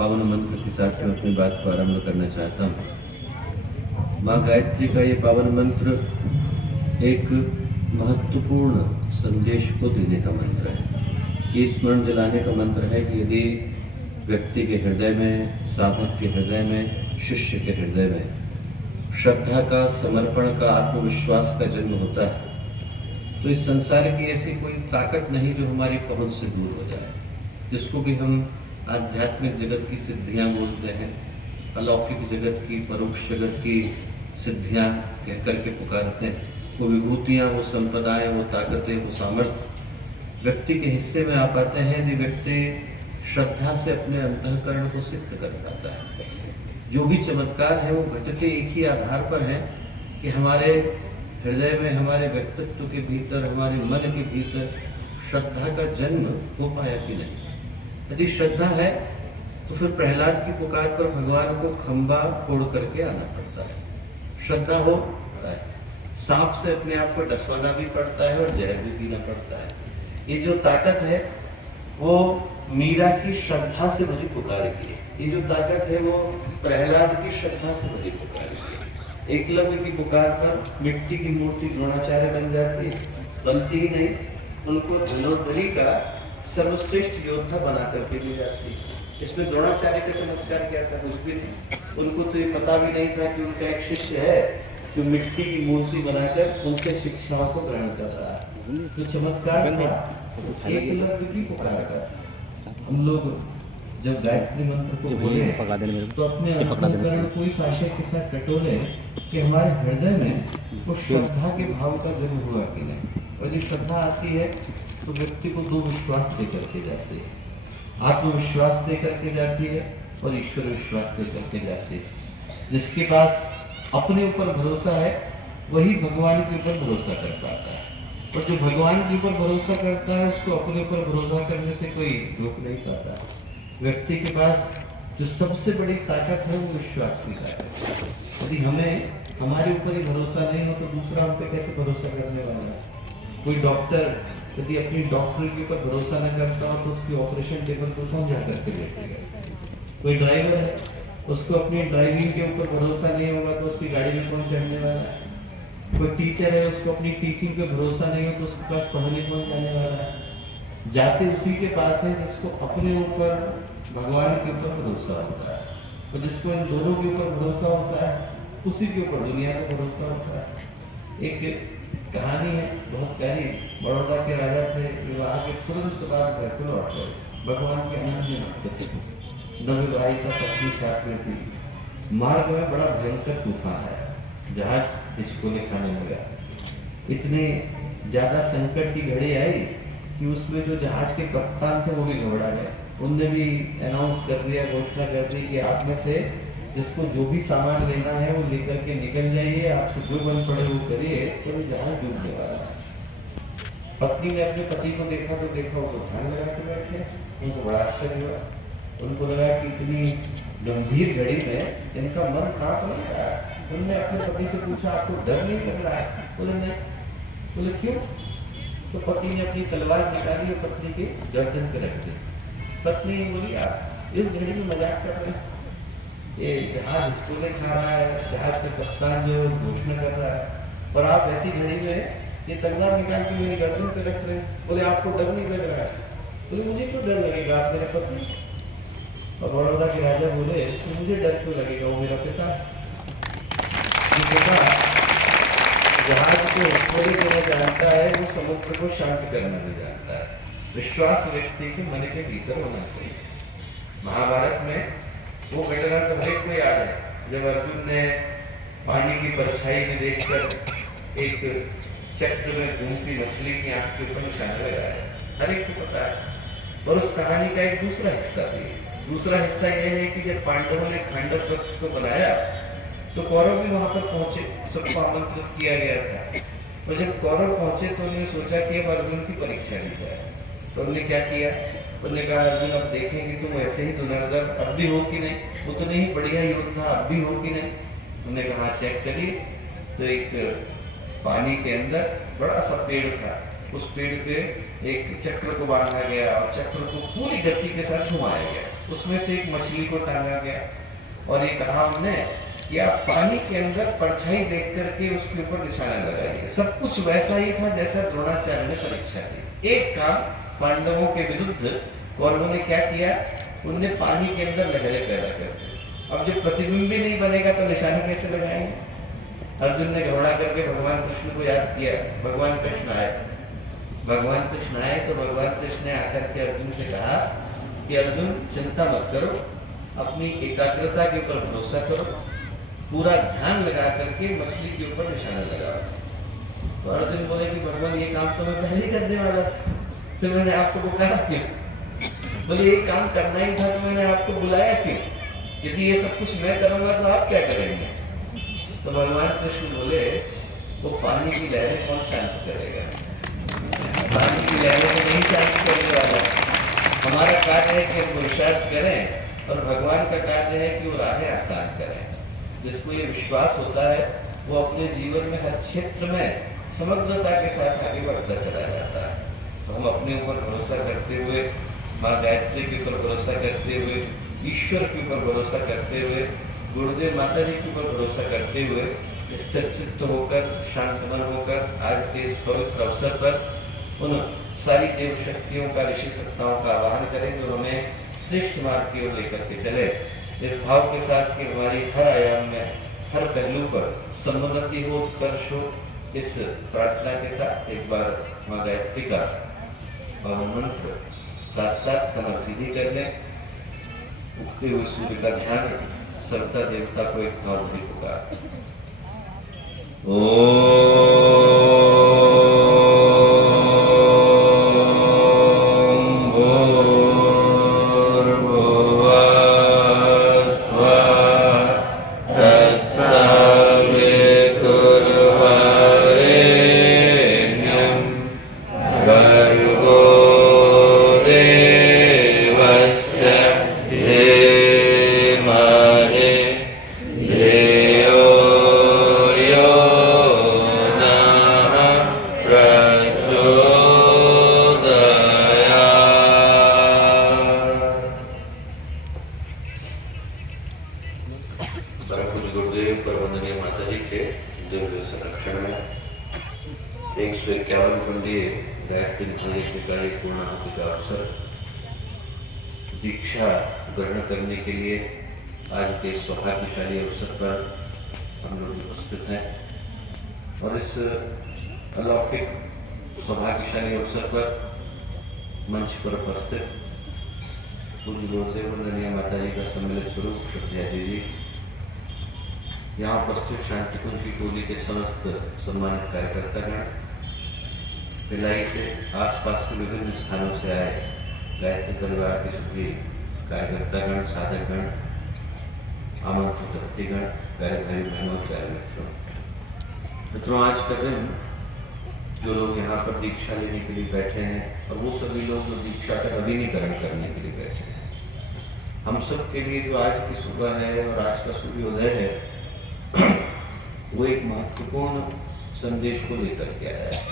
पावन मंत्र के साथ मैं अपनी बात को आरंभ करना चाहता हूँ। माँ गायत्री का ये पावन मंत्र एक महत्वपूर्ण संदेश को देने का मंत्र है। ये स्मरण दिलाने का मंत्र है कि यदि व्यक्ति के हृदय में, साधक के हृदय में, शिष्य के हृदय में श्रद्धा का, समर्पण का, आत्मविश्वास का जन्म होता है तो इस संसार की ऐसी कोई ताकत नहीं जो हमारी पहुंच से दूर हो जाए। जिसको भी हम आध्यात्मिक जगत की सिद्धियां बोलते हैं, अलौकिक जगत की, परोक्ष जगत की सिद्धियां कह करके पुकारते हैं, वो विभूतियां, वो संपदाएं, वो ताकतें, वो सामर्थ्य व्यक्ति के हिस्से में आ पाते हैं यदि व्यक्ति श्रद्धा से अपने अंतःकरण को सिद्ध कर पाता है। जो भी चमत्कार है वो घटते एक ही आधार पर है कि हमारे हृदय में, हमारे व्यक्तित्व के भीतर, हमारे मन के भीतर श्रद्धा का जन्म हो पाया कि नहीं। यदि श्रद्धा है तो फिर प्रहलाद की पुकार पर भगवान को खंबा फोड़ करके आना पड़ता है। श्रद्धा हो है, सांप से अपने आप को डसवाना भी पड़ता है और जहर भी पीना पड़ता है। ये जो ताकत है वो मीरा की श्रद्धा से भरी पुकार की है। ये जो ताकत है वो प्रहलाद की श्रद्धा से भरी पुकार की है। एकलव्य की पुकार पर मिट्टी की मूर्ति द्रोणाचार्य बन जाती है, बनती ही नहीं, उनको धनुर्धरी का सर्वश्रेष्ठ योद्धा बना करके दी जाती है। इसमें द्रोणाचार्य का चमत्कार क्या था? कुछ भी नहीं। उनको तो ये पता भी नहीं था कि उनका एक शिष्य है जो मिट्टी की मूर्ति बनाकर उनसे शिक्षाओं को ग्रहण कर रहा है। तो चमत्कार था एकलव्य की पुकार का। हम लोग जब गायत्री मंत्र को बोले तो अपने अंतःकरण को इस आशय के साथ टटोले कि हमारे हृदय में वो श्रद्धा के भाव का जन्म हुआ कि नहीं। और जब श्रद्धा आती है तो व्यक्ति को दो विश्वास दे करके जाती है, आत्मविश्वास दे करके जाती है और ईश्वर विश्वास दे करके जाती है। जिसके पास अपने ऊपर भरोसा है वही भगवान के ऊपर भरोसा कर पाता है, और जो भगवान के ऊपर भरोसा करता है उसको अपने ऊपर भरोसा करने से कोई रोक नहीं पाता। व्यक्ति के पास जो सबसे बड़ी ताकत है वो विश्वास की ताकत है। यदि हमें हमारे ऊपर ही भरोसा नहीं हो तो दूसरा हम पे कैसे भरोसा करने वाला है। कोई डॉक्टर यदि अपनी डॉक्टरी के ऊपर भरोसा न करता हो तो उसकी ऑपरेशन टेबल को कौन जा करके बैठेगा। कोई ड्राइवर है, उसको अपनी ड्राइविंग के ऊपर भरोसा नहीं होगा तो उसकी गाड़ी में कौन चढ़ने वाला है। कोई टीचर है, उसको अपनी टीचिंग पे भरोसा नहीं हो तो उसके पास पढ़ने कौन जाने वाला है। जाते उसी के पास है जिसको अपने ऊपर, भगवान के ऊपर भरोसा होता है, और जिसको इन दोनों के ऊपर भरोसा होता है उसी के ऊपर दुनिया का भरोसा होता है। एक कहानी है बहुत प्यारी। बड़ौदा के राजा थे, विवाह के तुरंत बाद घर को लौट गए। भगवान के अनन्य भक्त थे, नवविवाहिता पत्नी साथ में थी। मार्ग में बड़ा भयंकर तूफान है, जहाज इसको खाने लगा। इतने ज्यादा संकट की घड़ी आई कि उसमें जो जहाज के कप्तान थे वो भी घबरा गए। उनने भी अनाउंस कर दिया, घोषणा कर दी कि आप में से जिसको जो भी सामान लेना है वो लेकर के निकल जाइए, आपसे जो बन पड़े वो करिए, तो जहाज डूबने वाला है। पत्नी ने अपने पति को देखा तो देखा वो ध्यान लगा के बैठे। उनको बड़ा आश्चर्य हुआ, उनको लगा कि इतनी गंभीर घड़ी में इनका मन कांप नहीं रहा। उन्होंने अपने पति से पूछा, आपको डर नहीं लग रहा है? बोले नहीं। बोले क्यों? तो पति ने अपनी तलवार निकाली और पत्नी के गर्दन पे रख दी। पत्नी बोली, आप इस घड़ी में मजाक कर रहे हैं, ये जहाज स्कूले खा रहा है, जहाज के कप्तान जो घोषणा कर रहा है, और आप ऐसी घड़ी में ये तलवार निकाल के मेरी गर्दन पे रख रहे हैं। बोले आपको डर नहीं लग रहा है? बोले मुझे क्यों डर लगेगा, आप मेरे पत्नी। और बड़ौदा के राजा बोले, तो मुझे डर क्यों लगेगा, वो मेरा पिता। जहाज को खोले देना जानता है, वो समुद्र को शांत करना भी जानता है। विश्वास व्यक्ति के मन के भीतर होना चाहिए। महाभारत में वो घटना तो हर एक को याद है, जब अर्जुन ने पानी की परछाई में देखकर एक चक्र में घूमती मछली की आंख के ऊपर निशाना लगाया। हर एक को पता है। और उस कहानी का एक दूसरा हिस्सा भी है। दूसरा हिस्सा यह है कि जब पांडवों ने खांडव प्रस्थ को बनाया तो कौरव भी वहां पर पहुंचे, सबको आमंत्रित किया गया था। तो जब कौरव पहुंचे तो उन्होंने सोचा कि अब अर्जुन की परीक्षा ली जाए। तो उन्होंने क्या किया, उन्होंने कहा, अर्जुन अब देखेंगे तुम ऐसे ही धनुर्धर अब भी हो कि नहीं, उतने ही बढ़िया योद्धा अब भी हो कि नहीं। उन्होंने कहा चेक करिए। तो एक पानी के अंदर बड़ा सा पेड़ था, उस पेड़ पे एक चक्र को बांधा गया और चक्र को पूरी गति के साथ घुमाया गया। उसमें से एक मछली को टांगा गया और ये कहा हमने कि आप पानी के अंदर परछाई देख करके उसके ऊपर निशाना लगाइए। सब कुछ वैसा ही था जैसा द्रोणाचार्य ने परीक्षा दी। एक काम पांडवों के विरुद्ध कौरवों ने क्या किया, उनने पानी के अंदर लहरें पैदा कर दी। अब जब प्रतिबिंब ही नहीं बनेगा तो निशाना कैसे लगाएंगे। अर्जुन ने घबरा करके भगवान कृष्ण को याद किया। भगवान कृष्ण आए तो भगवान कृष्ण ने आकर के अर्जुन से कहा कि अर्जुन चिंता मत करो, अपनी एकाग्रता के ऊपर भरोसा करो, पूरा ध्यान लगा करके मछली के ऊपर निशाना लगाओ। तो अर्जुन बोले कि भगवान ये काम तो मैं पहले ही करने वाला था, फिर मैंने आपको पुकारा क्यों? बोले ये काम करना ही था तो मैंने आपको बुलाया क्यों? यदि ये सब कुछ मैं करूंगा तो आप क्या करेंगे? तो भगवान कृष्ण बोले वो पानी की लहरें कौन शांत करेगा? पानी की लहरें को नहीं शांत करने वाला। हमारा कार्य है कि हम पुरुषार्थ करें और भगवान का कार्य है कि वो राहें आसान करें। जिसको ये विश्वास होता है वो अपने जीवन में हर क्षेत्र में समग्रता के साथ आगे बढ़ता चला जाता है। तो हम अपने ऊपर भरोसा करते हुए, माँ गायत्री के ऊपर भरोसा करते हुए, ईश्वर के ऊपर भरोसा करते हुए, गुरुदेव माता जी के ऊपर भरोसा करते हुए स्थिर चित्त होकर, शांत मन होकर आज के इस पवित्र अवसर पर उन सारी देव शक्तियों का, ऋषि सत्ताओं का आवाहन करें जो हमें श्रेष्ठ मार्ग की ओर लेकर के चले। इस भाव के साथ कि हमारी हर आयाम में, हर पहलू पर समुन्नति हो, उत्कर्ष हो, इस प्रार्थना के साथ एक बार माँ गायत्री का पावन मंत्र साथ साथ कमर सीधी कर लें। उगते हुए सूर्य का ध्यान, सर्वता देवता को एक नौकरी पुकार। दीक्षा ग्रहण करने के लिए आज के सौभाग्यशाली अवसर पर हम लोग उपस्थित हैं और इस अलौकिक सौभाग्यशाली अवसर पर मंच पर उपस्थित पूज्य गुरुदेव वंदनीय माता जी का सम्मिलित स्वरूप श्रद्धा जी, यहाँ उपस्थित शांति कुंज की टोली के समस्त सम्मानित कार्यकर्तागण, भिलाई से आसपास के विभिन्न स्थानों से आए गायत्री परिवार के सभी कार्यकर्तागण, साधकगण, आमंत्रित अतिथिगण, प्यारे भाई बहनों, प्यारे मित्रों, आज का दिन जो लोग यहाँ पर दीक्षा लेने के लिए बैठे हैं और वो सभी लोग जो दीक्षा का नवीनीकरण करने के लिए बैठे हैं, हम सब के लिए जो आज की सुबह है और आज का सूर्योदय है वो एक महत्वपूर्ण संदेश को लेकर के आया है।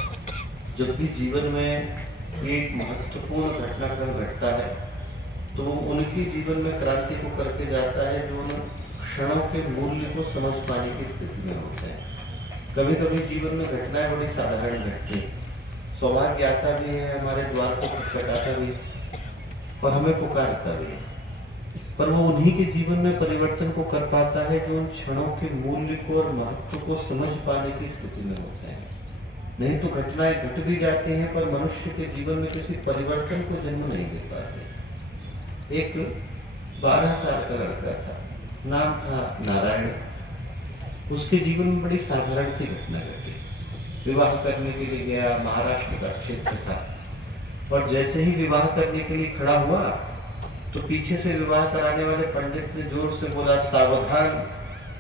जब भी जीवन में एक महत्वपूर्ण घटनाक्रम घटता है तो उनके जीवन में क्रांति को करके जाता है जो उन क्षणों के मूल्य को समझ पाने की स्थिति में होते हैं। कभी कभी जीवन में घटनाएं बड़ी साधारण घटती हैं, सौभाग्य आता भी है, हमारे द्वार को खटखटाता भी और हमें पुकारता भी है, पर वो उन्हीं के जीवन में परिवर्तन को कर पाता है जो उन क्षणों के मूल्य को और महत्व को समझ पाने की स्थिति में होते हैं। नहीं तो घटनाएं घट भी जाती हैं पर मनुष्य के जीवन में किसी परिवर्तन को जन्म नहीं दे पाते। एक 12 साल का लड़का था, नाम था नारायण। उसके जीवन में बड़ी साधारण सी घटना घटी। विवाह करने के लिए गया, महाराष्ट्र का क्षेत्र था, और जैसे ही विवाह करने के लिए खड़ा हुआ तो पीछे से विवाह कराने वाले पंडित ने जोर से बोला, सावधान,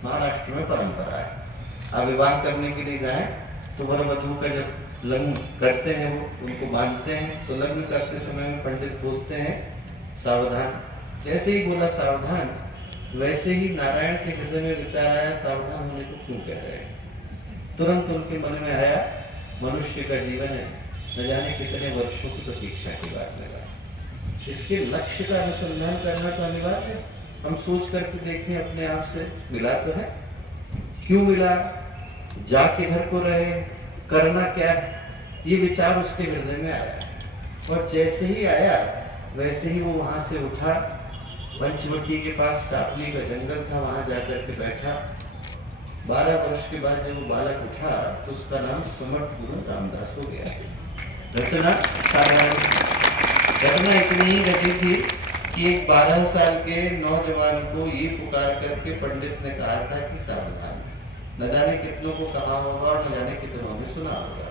महाराष्ट्र में परंपरा है, आप विवाह करने के लिए जाएं तो वर वधू का जब लग्न करते हैं वो उनको बांधते हैं तो लग्न करते समय में पंडित बोलते हैं सावधान। जैसे ही बोला सावधान, वैसे ही नारायण के हृदय में विचार आया, सावधान होने को क्यों कह रहे हैं। तुरंत उनके मन में आया, मनुष्य का जीवन है, न जाने कितने वर्षों की प्रतीक्षा की बात लगा। इसके लक्ष्य का अनुसंधान करना तो अनिवार्य है। हम सोच करके देखें अपने आप से, मिला तो है? क्यों मिला, जा किधर को रहे, करना क्या है, ये विचार उसके हृदय में आया। और जैसे ही आया वैसे ही वो वहां से उठा, पंचवटी के पास टापली का जंगल था, वहां जाकर के बैठा। 12 वर्ष के बाद जब वो बालक उठा तो उसका नाम समर्थ गुरु रामदास हो गया। घटना इतनी ही घटी थी कि एक 12 साल के नौजवान को ये पुकार करके पंडित ने कहा था कि सावधान, न जाने कितनों को कहा होगा और न जाने कितनों ने सुना होगा।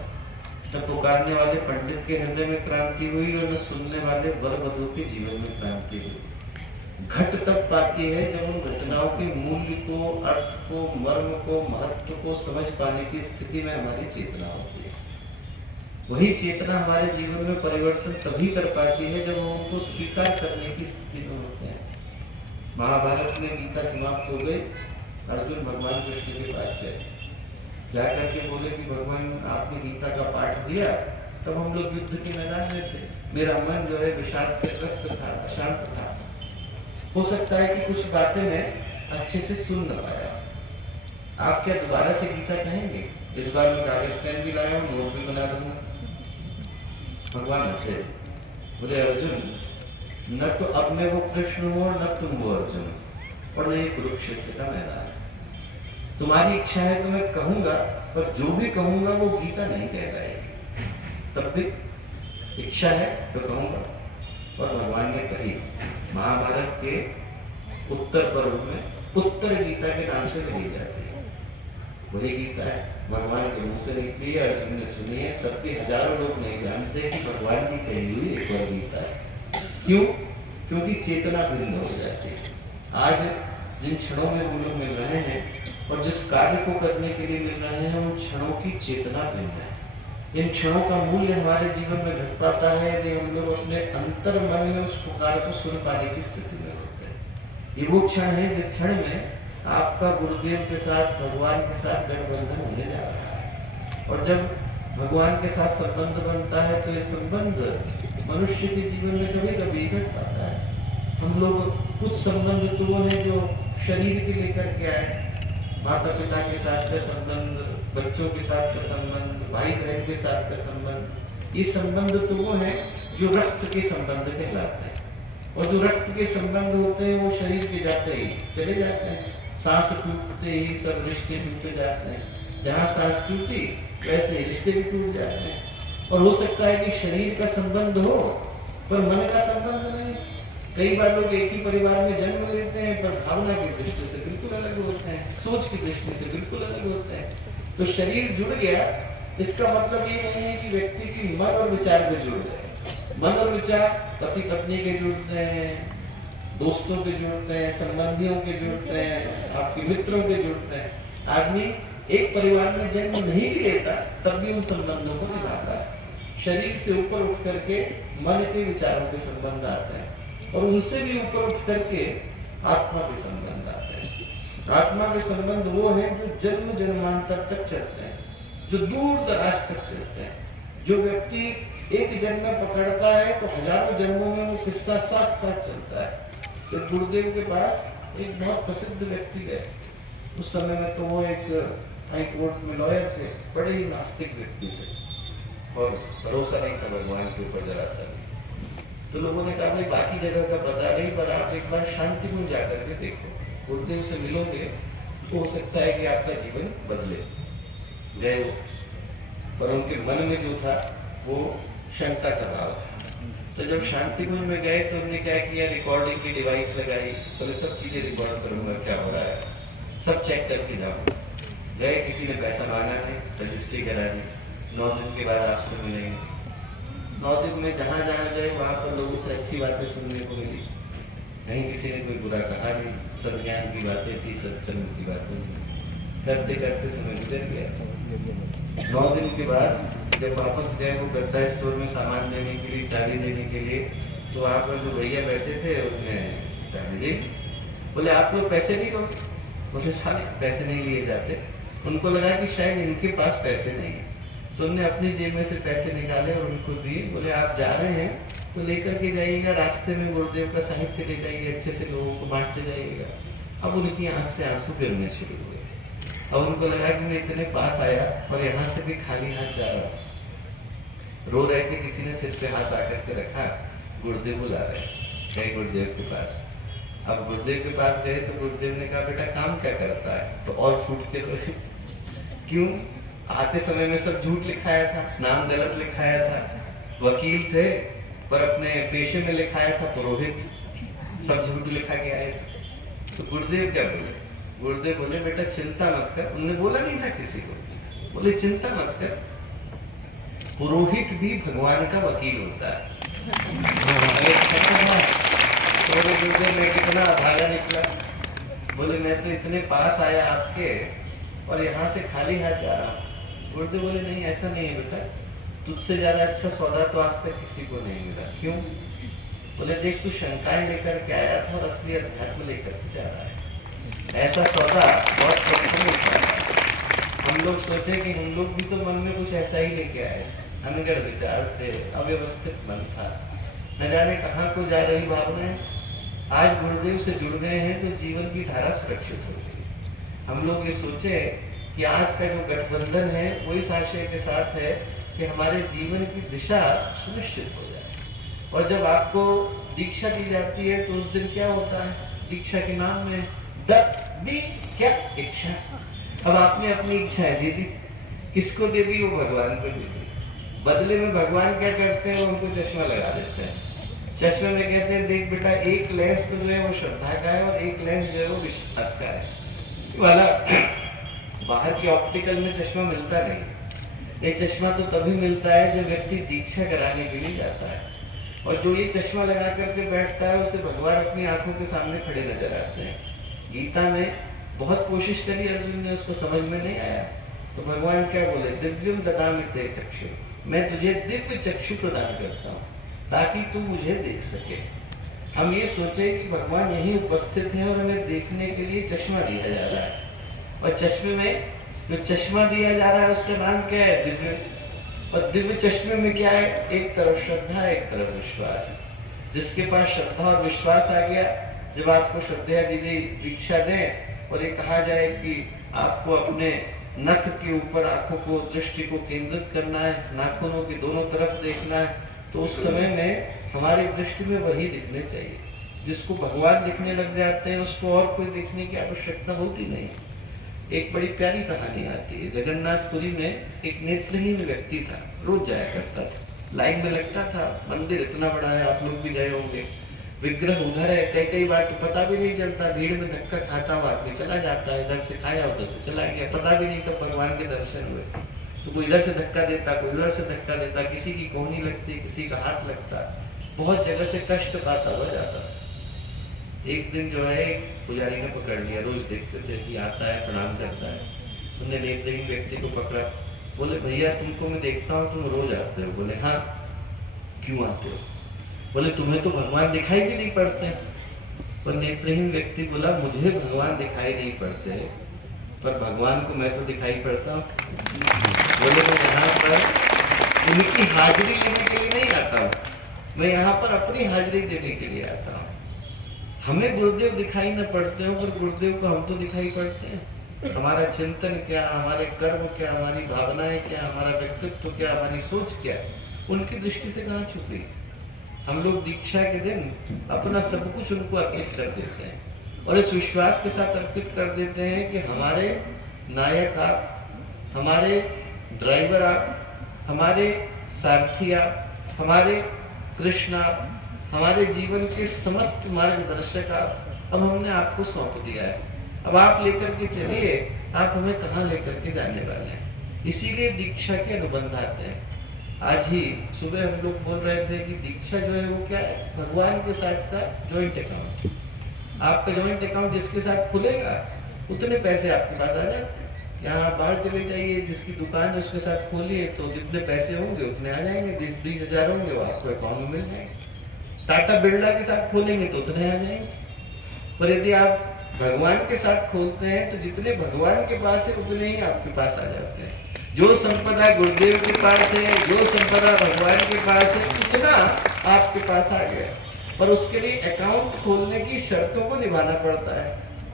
न पुकारने वाले पंडित के हृदय में क्रांति हुई और न सुनने वाले वर वधू के जीवन में क्रांति हुई। घट तब पाती है जब उन घटनाओं के मूल्य को, अर्थ को, मर्म को, महत्व को समझ पाने की स्थिति में हमारी चेतना होती है। वही चेतना हमारे जीवन में परिवर्तन तभी कर पाती है जब हम उनको स्वीकार करने की स्थिति में होते हैं। महाभारत में गीता समाप्त हो गई, अर्जुन भगवान कृष्ण के पास गए, जाकर के बोले कि भगवान आपने गीता का पाठ दिया, तब हम लोग युद्ध के मैदान में थे, मेरा मन जो है विषाद से ग्रस्त था, अशांत था। हो सकता है कि कुछ बातें मैं अच्छे से सुन न पाया। आप क्या दोबारा से गीता कहेंगे? इस बार मैं कागज पेन भी लाया हूँ, नोट भी बना दूंगा। भगवान हंसे, बोले अर्जुन, न तो अब मैं वो कृष्ण हूँ और न तुम वो अर्जुन, और न ये कुरुक्षेत्र का मैदान है। तुम्हारी इच्छा है तो मैं कहूंगा, पर जो भी कहूंगा वो गीता नहीं कह पाएगी। तब भी इच्छा है तो कहूंगा। और भगवान ने कही, महाभारत के उत्तर पर्व में उत्तर गीता के नाम से कही जाती है। वही गीता है, भगवान के मुंह से निकली है, अर्जुन ने सुनी है। सबके हजारों लोग नहीं जानते कि भगवान की कही हुई एक और गीता है। क्यों? क्योंकि चेतना भिन्न हो जाती है। आज जिन क्षणों में हम लोग मिल रहे हैं और जिस कार्य को करने के लिए मिल रहे हैं, उन क्षणों की चेतना भिन्न है। इन क्षणों का मूल्य हमारे जीवन में घट पाता है यदि हम लोग अपने अंतर मन में उस पुकार को सुन पाने की स्थिति में होते हैं। ये वो क्षण है जिस क्षण में आपका गुरुदेव के साथ, भगवान के साथ गठबंधन होने जा रहा है। और जब भगवान के साथ संबंध बनता है तो ये संबंध मनुष्य के जीवन में कभी कभी घट पाता है। हम लोग कुछ संबंध तो वो हैं जो शरीर के लेकर के आए, माता पिता के साथ का संबंध, बच्चों के साथ का संबंध, भाई बहन के साथ का संबंध। ये संबंध तो वो है जो रक्त के संबंध कहलाते हैं। और जो रक्त के संबंध होते हैं वो शरीर के जाते ही चले जाते हैं। सांस टूटते ही सब रिश्ते टूटे जाते हैं। जहाँ सांस टूटी वैसे रिश्ते भी टूट जाते हैं। और हो सकता है कि शरीर का संबंध हो पर मन का संबंध नहीं। कई बार लोग एक ही परिवार में जन्म लेते हैं पर भावना की दृष्टि से बिल्कुल अलग होते हैं, सोच की दृष्टि से बिल्कुल अलग होते हैं। तो शरीर जुड़ गया, इसका मतलब ये नहीं है कि व्यक्ति की मन और विचार भी जुड़ गए। मन और विचार पति पत्नी के जुड़ते हैं, दोस्तों के जुड़ते हैं, संबंधियों के जुड़ते हैं, आपके मित्रों के जुड़ते हैं। आदमी एक परिवार में जन्म नहीं भी लेता तब भी उन संबंधों को निभाता है। शरीर से ऊपर उठ करके मन के विचारों के संबंध आते हैं और उनसे भी ऊपर उठ करके आत्मा के संबंध आते हैं। आत्मा के संबंध वो है जो जन्म जन्मांतर तक चलते हैं, जो दूर दराज तक चलते हैं। जो व्यक्ति एक जन्म में पकड़ता है तो हजारों जन्मों में वो किस्सा साथ साथ चलता है। तो गुरुदेव के पास एक बहुत प्रसिद्ध व्यक्ति गए। उस समय में तो वो एक हाई कोर्ट में लॉयर थे, बड़े ही नास्तिक व्यक्ति थे और भरोसा नहीं था भगवान के ऊपर जरा सा भी। तो लोगों ने कहा भाई बाकी जगह का पता नहीं पर आप एक बार शांति में जाकर के देखो, गुरुदेव से मिलोगे तो हो सकता है कि आपका जीवन बदले। गए वो, पर उनके मन में जो था वो शंका का भाव था। तो जब शांतिकुंज में गए तो उन्होंने क्या किया, रिकॉर्डिंग की डिवाइस लगाई, तो सब चीजें रिकॉर्ड करूंगा क्या हो रहा है, सब चेक करके जाऊँ। गए, किसी ने पैसा मांगा नहीं, रजिस्ट्री करा दी। 9 दिन के बाद आपसे मिलेंगे। 9 दिन में जहाँ जहाँ गए वहाँ पर लोगों से अच्छी बातें सुनने को मिली, कहीं किसी ने कोई बुरा कहा नहीं, सब ज्ञान की बातें थी, सत्संग की बातें थी। करते करते समय गुजर गया। 9 दिन के बाद जब वापस गए वो गद्दा स्टोर में सामान देने के लिए, चाबी देने के लिए, तो वहाँ पर जो भैया बैठे थे उनने कहा जी, बोले आप लोग पैसे नहीं लो। बोले सारे पैसे नहीं लिए जाते। उनको लगा कि शायद इनके पास पैसे नहीं है, तो उन्होंने अपनी जेब में से पैसे निकाले और उनको दिए। बोले आप जा रहे हैं तो लेकर के जाइएगा, रास्ते में गुरुदेव का साहित्य ले जाइए, अच्छे से लोगों को बांटते जाइएगा। अब उनकी आंख से आंसू गिरने शुरू हुए। अब उनको लगा कि मैं इतने पास आया और यहाँ से भी खाली हाथ जा रहा हूँ। रो रहे थे, किसी ने सिर पे हाथ आकर के रखा, गुरुदेव बुला रहे, गए गुरुदेव के पास। अब गुरुदेव के पास गए तो गुरुदेव ने कहा, बेटा काम क्या करता है? तो और फूट के रोए। क्यों? आते समय में सब झूठ लिखाया था, नाम गलत लिखाया था, वकील थे पर अपने पेशे में लिखाया था पुरोहित, सब झूठ लिखा के आए। तो गुरुदेव क्या बोले? गुरुदेव बोले, बेटा चिंता मत कर। उन्होंने बोला नहीं था किसी को, बोले चिंता मत कर, पुरोहित भी भगवान का वकील होता है। तो गुरुदेव में कितना भागा निकला। बोले मैं तो इतने पास आया आपके और यहाँ से खाली हाथ जा रहा हूँ। गुरुदेव बोले नहीं, ऐसा नहीं है बेटा, तुझसे ज्यादा अच्छा सौदा तो आज तक किसी को नहीं मिला। क्यों? बोले देख, तू शंकाएं लेकर के आया था और असली अध्यात्म लेकर के जा रहा है। ऐसा सौदा बहुत कम मिलता है। हम लोग सोचे कि हम लोग भी तो मन में कुछ ऐसा ही लेके आए, अनगढ़ विचार थे, अव्यवस्थित मन था, न जाने कहाँ को जा रही भावनाएं। आज गुरुदेव से जुड़ गए हैं तो जीवन की धारा सुरक्षित हो गई। हम लोग ये सोचे कि आज का जो गठबंधन है वो इस आशय के साथ है कि हमारे जीवन की दिशा सुनिश्चित हो जाए। और जब आपको दीक्षा दी जाती है तो उस दिन क्या होता है? दीक्षा के नाम में क्या इच्छा। अब आपने अपनी इच्छाएं दे दी, किसको दे दी? वो भगवान को दे दी। बदले में भगवान क्या करते हैं? उनको चश्मा लगा देते हैं। चश्मे में कहते हैं, देख बेटा, एक लेंस तो जो है वो श्रद्धा का है और एक लेंस जो है वो विश्वास का है वाला। बाहर के ऑप्टिकल में चश्मा मिलता नहीं। ये चश्मा तो तभी मिलता है जब व्यक्ति दीक्षा कराने के लिए जाता है, और जो ये चश्मा लगा करके बैठता है उसे भगवान अपनी आंखों के सामने खड़े नजर आते हैं। गीता में बहुत कोशिश करी अर्जुन ने, उसको समझ में नहीं आया तो भगवान क्या बोले? दिव्यम ददामि ते चक्षु, मैं तुझे दिव्य चक्षु प्रदान करता हूँ ताकि तू मुझे देख सके। हम ये सोचे कि भगवान यहीं उपस्थित है और हमें देखने के लिए चश्मा दिया जा रहा है, और चश्मे में जो चश्मा दिया जा रहा है उसका नाम क्या है? दिव्य। और दिव्य चश्मे में क्या है? एक तरफ श्रद्धा, एक तरफ विश्वास। जिसके पास श्रद्धा और विश्वास आ गया, जब आपको श्रद्धा दीदी दीक्षा दें और ये कहा जाए कि आपको अपने नख के ऊपर आंखों को, दृष्टि को केंद्रित करना है, नाखूनों की दोनों तरफ देखना है, तो उस समय में हमारी दृष्टि में वही दिखने चाहिए। जिसको भगवान दिखने लग जाते हैं उसको और कोई देखने की आवश्यकता होती नहीं। एक बड़ी प्यारी कहानी आती है। जगन्नाथपुरी में एक नेत्रहीन व्यक्ति था, रोज जाया करता था, लाइन में लगता था। मंदिर इतना बड़ा है, आप लोग भी गए होंगे। विग्रह उधर है, कई कई बार तो पता भी नहीं चलता, भीड़ में धक्का खाता हुआ आदमी चला जाता है, इधर से खाया उधर से चला गया, पता भी नहीं कब भगवान के दर्शन हुए। तो कोई इधर से धक्का देता, कोई उधर से धक्का देता, किसी की कोहनी लगती, किसी का हाथ लगता, बहुत जगह से कष्ट पाता हुआ जाता था। एक दिन जो है पुजारी ने पकड़ लिया, रोज देखते थे कि आता है, प्रणाम करता है। उन्होंने नेत्रहीन व्यक्ति को पकड़ा, बोले भैया तुमको मैं देखता हूँ, तुम रोज आते हो। बोले हाँ, क्यों आते हो? बोले तुम्हें तो भगवान दिखाई भी नहीं पड़ते। पर नेत्रहीन व्यक्ति बोला, मुझे भगवान दिखाई नहीं पड़ते पर भगवान को मैं तो दिखाई पड़ता हूँ। बोले मैं यहाँ पर उनकी हाजिरी लेने के लिए नहीं आता हूँ, मैं यहाँ पर अपनी हाजिरी देने के लिए आता हूँ। हमें गुरुदेव दिखाई न पड़ते हो पर गुरुदेव को हम तो दिखाई पड़ते हैं। हमारा चिंतन क्या, हमारे कर्म क्या, हमारी भावनाएं क्या, हमारा व्यक्तित्व क्या, हमारी सोच क्या, उनकी दृष्टि से कहाँ छुपी। हम लोग दीक्षा के दिन अपना सब कुछ उनको अर्पित कर देते हैं और इस विश्वास के साथ अर्पित कर देते हैं कि हमारे नायक आप, हमारे ड्राइवर आप, हमारे सारथी आप, हमारे कृष्ण आप, हमारे जीवन के समस्त मार्गदर्शक आप, अब हमने आपको सौंप दिया है, अब आप लेकर के चलिए, आप हमें कहाँ लेकर के जाने वाले हैं। इसीलिए दीक्षा के अनुबंध आते हैं। आज ही सुबह हम लोग बोल रहे थे कि दीक्षा जो है वो क्या है? भगवान के साथ का जॉइंट अकाउंट। आपका जॉइंट अकाउंट जिसके साथ खुलेगा उतने पैसे आपके पास आ जाते हैं। यहाँ आप बाहर चले जाइए, जिसकी दुकान है उसके साथ खोलिए तो जितने पैसे होंगे उतने आ जाएंगे, 20,000 होंगे वो आपको अकाउंट में मिल जाएंगे। टाटा बिरला के साथ खोलेंगे तो उतने आ जाएंगे। पर यदि आप भगवान के साथ खोलते हैं तो जितने भगवान के पास है उतने ही आपके पास आ जाते हैं। जो संपदा गुरुदेव के पास है, जो संपदा भगवान के पास है, उतना आपके पास आ गया। पर उसके लिए अकाउंट खोलने की शर्तों को निभाना पड़ता है।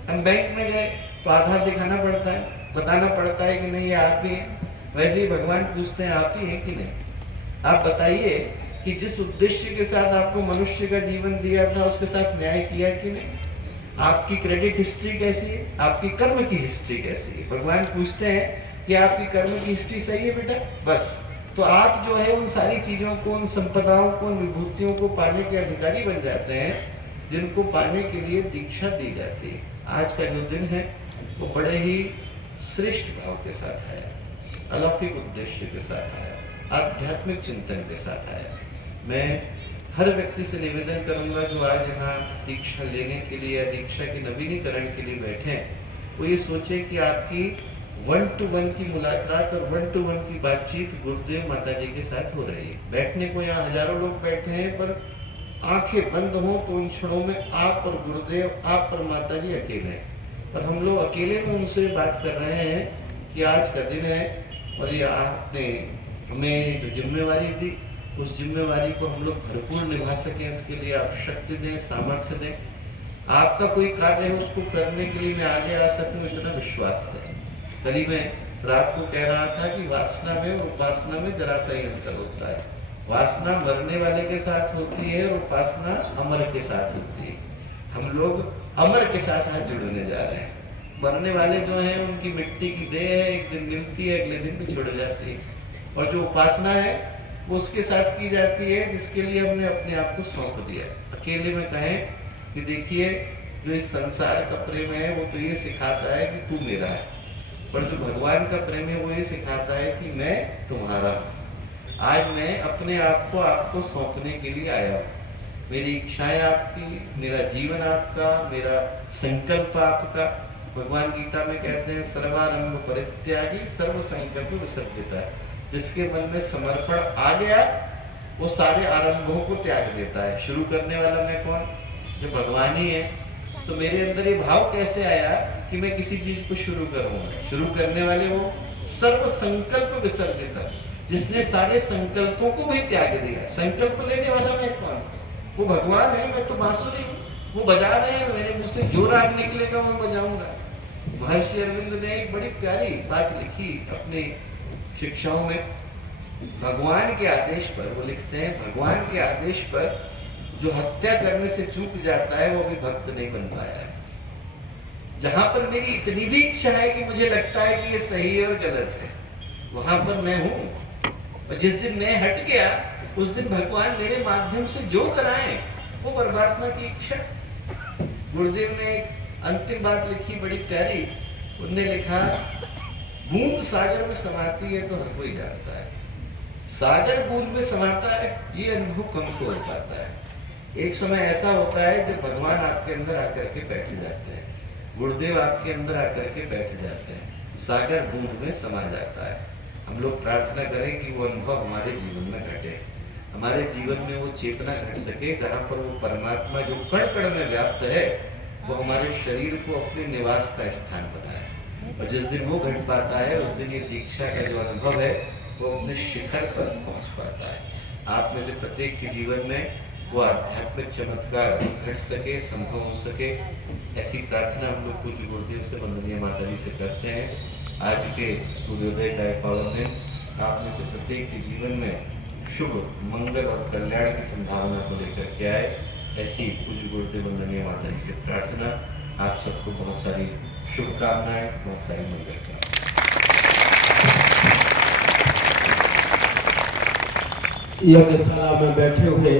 हम बैंक में गए तो आधार दिखाना पड़ता है, बताना पड़ता है कि नहीं ये आप ही हैं। वैसे ही भगवान पूछते हैं आप ही हैं कि नहीं। आप बताइए कि जिस उद्देश्य के साथ आपको मनुष्य का जीवन दिया था उसके साथ न्याय किया कि नहीं। आपकी क्रेडिट हिस्ट्री कैसी है, आपकी कर्म की हिस्ट्री कैसी है। भगवान पूछते हैं कि आपकी कर्म की हिस्ट्री सही है बेटा, बस तो आप जो है उन सारी चीजों को, उन संपदाओं को, उन विभूतियों को पाने के अधिकारी बन जाते हैं जिनको पाने के लिए दीक्षा दी जाती है। आज का जो दिन है वो बड़े ही श्रेष्ठ भाव के साथ है, अलौकिक उद्देश्य के साथ है, आध्यात्मिक चिंतन के साथ है। मैं हर व्यक्ति से निवेदन करूंगा जो आज यहाँ दीक्षा लेने के लिए या दीक्षा के नवीनीकरण के लिए बैठे हैं, वो ये सोचे कि आपकी 1-to-1 की मुलाकात और 1-to-1 की बातचीत गुरुदेव माता जी के साथ हो रही है। बैठने को यहाँ हजारों लोग बैठे हैं, पर आंखें बंद हो तो उन क्षणों में आप और गुरुदेव, आप और माता जी अकेले हैं। पर हम लोग अकेले में उनसे बात कर रहे हैं कि आज का दिन है और ये आपने हमें जो जिम्मेवारी दी, उस जिम्मेवारी को हम लोग भरपूर निभा सकें, इसके लिए आप शक्ति दें, सामर्थ्य दें। आपका कोई कार्य है उसको करने के लिए मैं आगे आ सकूं, इतना विश्वास दें। कल ही मैं रात को कह रहा था कि वासना में और उपासना में जरा सा ही अंतर होता है। वासना मरने वाले के साथ होती है और उपासना अमर के साथ होती है। हम लोग अमर के साथ आज जुड़ने जा रहे हैं। मरने वाले जो हैं उनकी मिट्टी की देह है, एक दिन मिलती है, अगले दिन भी छोड़ जाती है। और जो उपासना है वो उसके साथ की जाती है जिसके लिए हमने अपने आप को सौंप दिया। अकेले में कहें कि देखिए जो इस संसार का प्रेम है वो तो ये सिखाता है कि तू मेरा है, पर जो भगवान का प्रेम है वो ये सिखाता है कि मैं तुम्हारा हूँ। आज मैं अपने आप को आपको सौंपने के लिए आया हूँ। मेरी इच्छाएं आपकी, मेरा जीवन आपका, मेरा संकल्प आपका। भगवान गीता में कहते हैं सर्वारंभ परित्यागी सर्व संकल्प विसर्जिता है। जिसके मन में समर्पण आ गया वो सारे आरंभों को त्याग देता है। शुरू करने वाला मैं कौन? जो भगवान ही है। तो मेरे अंदर ये भाव कैसे आया कि मैं किसी चीज को शुरू करूंगा? शुरू करने वाले वो सर्व संकल्प विसर्जिता, जिसने सारे संकल्पों को भी त्याग दिया। संकल्प लेने वाला मैं कौन? वो भगवान है। मैं तो बांसुरी हूँ, वो बजा रहे हैं, मेरे मुंह से जो राग निकलेगा मैं बजाऊंगा। महर्षि अरविंद ने एक बड़ी प्यारी बात लिखी अपनी शिक्षाओं में। भगवान के आदेश पर वो लिखते हैं, भगवान के आदेश पर जो हत्या करने से चूक जाता है वो भी भक्त नहीं बन पाया है। जहां पर मेरी इतनी भी इच्छा है कि मुझे लगता है कि ये सही है और गलत है, वहां पर मैं हूं। और जिस दिन मैं हट गया उस दिन भगवान मेरे माध्यम से जो कराए वो परमात्मा की इच्छा। गुरुदेव ने एक अंतिम बात लिखी बड़ी प्यारी। उन्होंने लिखा, बूंद सागर में समाती है तो हर कोई जानता है, सागर बूंद में समाता है ये अनुभव कम को हो पाता है। एक समय ऐसा होता है जब भगवान आपके अंदर आकर के बैठ जाते हैं, गुरुदेव आपके अंदर आकर के बैठ जाते हैं, सागर बूंद में समा जाता है। हम लोग प्रार्थना करें कि वो अनुभव हमारे जीवन में घटे, हमारे जीवन में वो चेतना घट सके जहाँ पर वो परमात्मा जो कण कण में व्याप्त है वो हमारे शरीर को अपने निवास का स्थान बनाए। और जिस दिन वो घट पाता है उस दिन ये दीक्षा का जो अनुभव है वो अपने शिखर पर पहुंच पाता है। आप में से प्रत्येक के जीवन में वो आध्यात्मिक चमत्कार घट सके, संभव हो सके, ऐसी प्रार्थना हम लोग पूज्य गुरुदेव से, वंदनीय माता जी से करते हैं। आज के सूर्योदय का पावन दिन आप में से प्रत्येक के जीवन में शुभ, मंगल और कल्याण की संभावना को लेकर के आए, ऐसी पूज्य गुरुदेव वंदनीय माता जी से प्रार्थना। आप सबको बहुत सारी शुभकामनाएं, बहुत सारी मंगल कामनाएं। यज्ञशाला में बैठे हुए